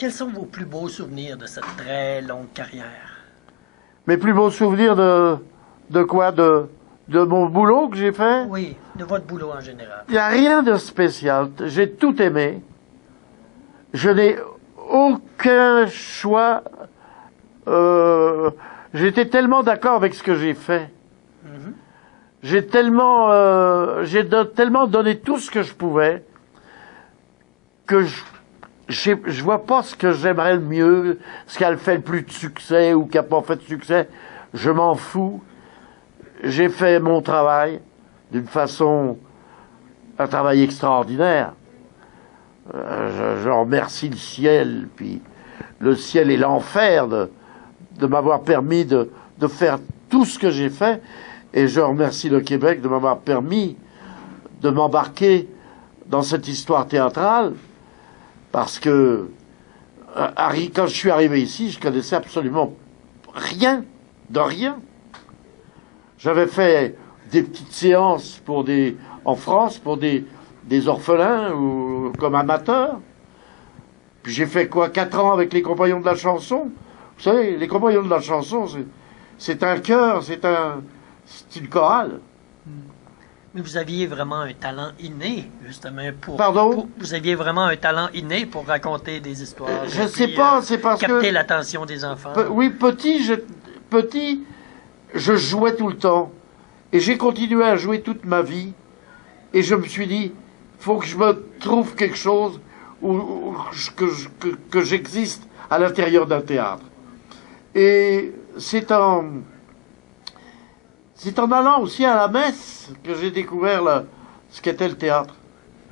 Quels sont vos plus beaux souvenirs de cette très longue carrière? Mes plus beaux souvenirs de quoi? De mon boulot que j'ai fait? Oui, de votre boulot en général. Il n'y a rien de spécial. J'ai tout aimé. Je n'ai aucun choix. J'étais tellement d'accord avec ce que j'ai fait. J'ai tellement donné tout ce que je pouvais que je vois pas ce que j'aimerais le mieux, ce qui a fait le plus de succès ou qui a pas fait de succès. Je m'en fous. J'ai fait mon travail d'une façon, un travail extraordinaire. Je remercie le ciel, puis le ciel et l'enfer de m'avoir permis de faire tout ce que j'ai fait. Et je remercie le Québec de m'avoir permis de m'embarquer dans cette histoire théâtrale, parce que quand je suis arrivé ici, je connaissais absolument rien, de rien. J'avais fait des petites séances en France pour des orphelins ou comme amateur. Puis j'ai fait quoi, 4 ans avec les Compagnons de la Chanson. Vous savez, les Compagnons de la Chanson, c'est un chœur, c'est une chorale. Mais vous aviez vraiment un talent inné, justement, Pardon? vous aviez vraiment un talent inné pour raconter des histoires. Je sais pas, c'est parce que... Capter l'attention des enfants. Oui, petit, je jouais tout le temps. Et j'ai continué à jouer toute ma vie. Et je me suis dit, faut que je me trouve quelque chose que j'existe à l'intérieur d'un théâtre. Et c'est en allant aussi à la messe que j'ai découvert ce qu'était le théâtre.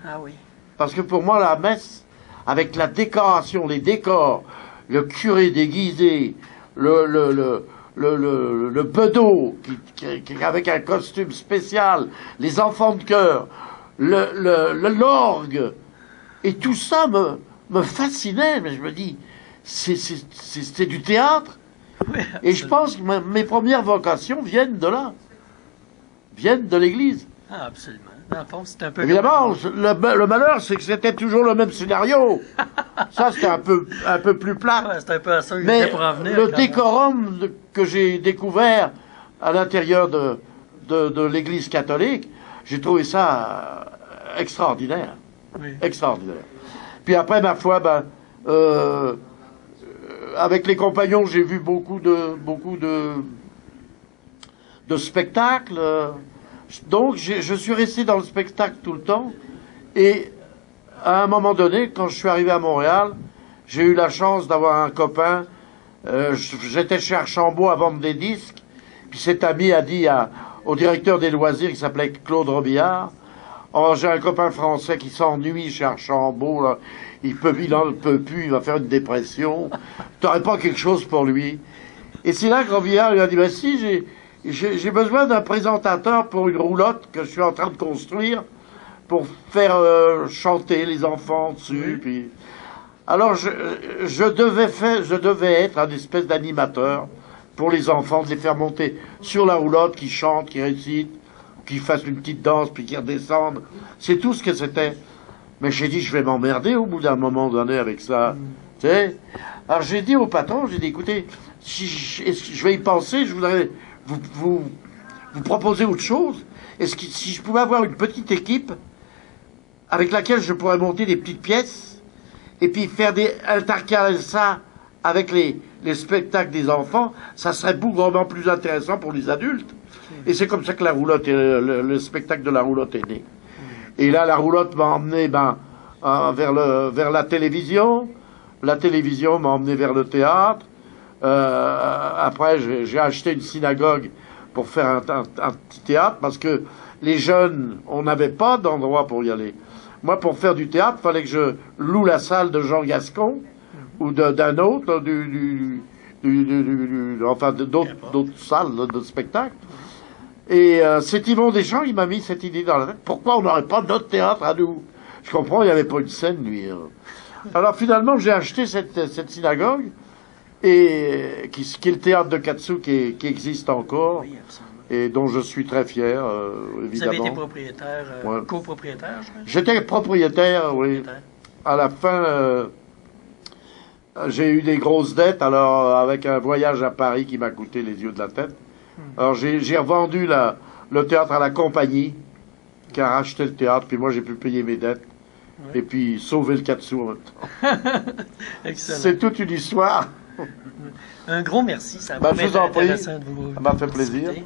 Ah oui. Parce que pour moi, la messe, avec la décoration, les décors, le curé déguisé, le bedeau avec un costume spécial, les enfants de chœur, l'orgue, et tout ça me fascinait. Mais je me dis, c'est du théâtre. Oui, et je pense que mes premières vocations viennent de là, viennent de l'église. Ah, absolument. Dans le fond, c'est un peu... Évidemment, le malheur, c'est que c'était toujours le même scénario. Ça, c'était un peu plus plat. Ouais, c'est un peu à ça que Mais j'étais pour en venir. le décorum que j'ai découvert à l'intérieur de l'église catholique, j'ai trouvé ça extraordinaire. Oui. Extraordinaire. Puis après, ma foi, avec les compagnons, j'ai vu beaucoup de spectacles. Donc, je suis resté dans le spectacle tout le temps. Et à un moment donné, quand je suis arrivé à Montréal, j'ai eu la chance d'avoir un copain. J'étais chez Archambault à vendre des disques. Puis cet ami a dit au directeur des loisirs, qui s'appelait Claude Robillard, « Oh, j'ai un copain français qui s'ennuie chez Archambault, là. Il n'en peut plus, il va faire une dépression. T'aurais pas quelque chose pour lui? » Et c'est là que Robillard lui a dit, « Ben si, j'ai besoin d'un présentateur pour une roulotte que je suis en train de construire pour faire chanter les enfants dessus. » Oui. Puis... Alors, je devais être un espèce d'animateur pour les enfants, de les faire monter sur la roulotte, qui chantent, qui récitent, qui fassent une petite danse, puis qui redescendent. C'est tout ce que c'était. Mais j'ai dit, je vais m'emmerder au bout d'un moment donné avec ça. Tu sais? Alors j'ai dit au patron, j'ai dit, écoutez, si je vais y penser, je voudrais vous proposer autre chose. Si je pouvais avoir une petite équipe avec laquelle je pourrais monter des petites pièces, et puis intercaler ça avec les spectacles des enfants, ça serait vraiment plus intéressant pour les adultes. Et c'est comme ça que la roulotte, le spectacle de la roulotte est né. Et là, la roulotte m'a emmené vers la télévision. La télévision m'a emmené vers le théâtre. Après, j'ai acheté une synagogue pour faire un petit théâtre, parce que les jeunes, on n'avait pas d'endroit pour y aller. Moi, pour faire du théâtre, il fallait que je loue la salle de Jean Gascon ou d'un autre, enfin d'autres salles de spectacle. Et c'est Yvon Deschamps qui m'a mis cette idée dans la tête. Pourquoi on n'aurait pas notre théâtre à nous? Je comprends, il n'y avait pas une scène, lui. Alors finalement, j'ai acheté cette synagogue, qui est le théâtre de Katsu, qui existe encore, Oui, absolument. et dont je suis très fier, évidemment. Vous avez été propriétaire, Ouais. copropriétaire, je pense? J'étais propriétaire, oui. À la fin, j'ai eu des grosses dettes, alors avec un voyage à Paris qui m'a coûté les yeux de la tête. Alors j'ai revendu le théâtre à la compagnie qui a racheté le théâtre, puis moi j'ai pu payer mes dettes. Et puis sauver le 4 sous en même temps. Excellent. C'est toute une histoire. Un gros merci, ça Ben, va je vous en prie. intéressant de vous Ça m'a fait plaisir. discuter.